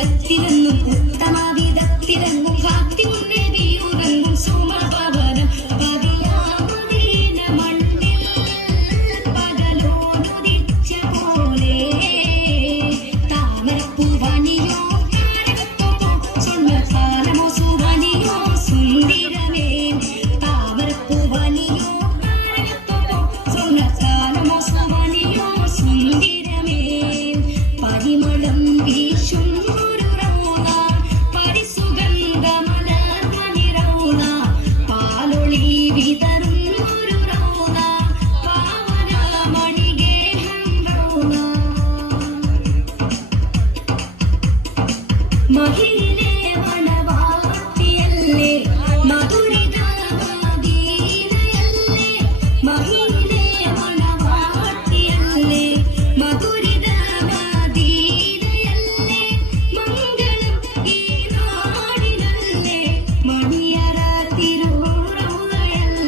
ഉയരത്തിലും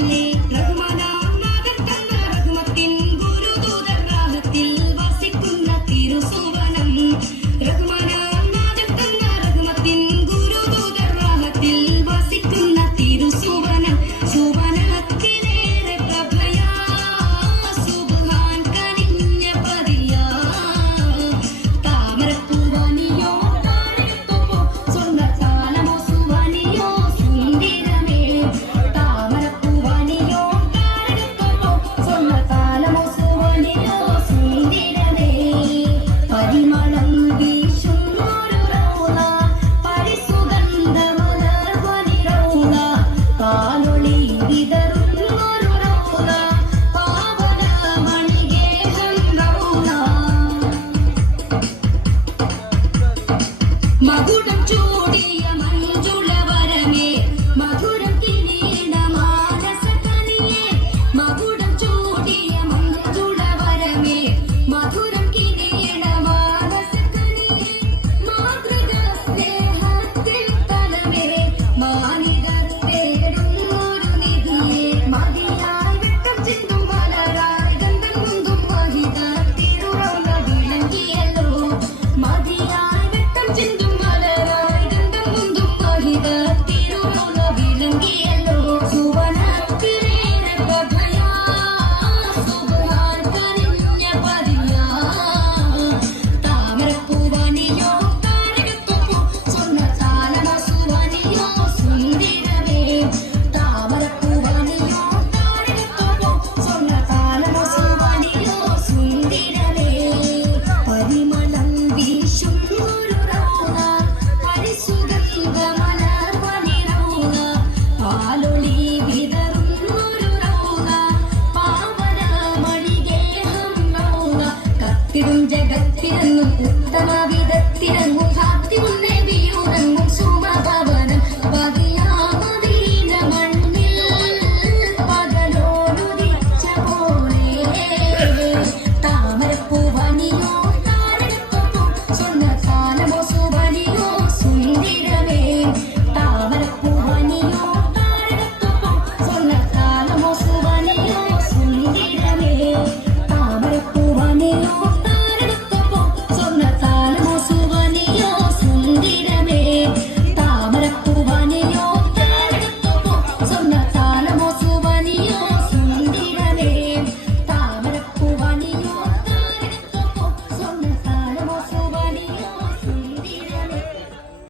சொல்லி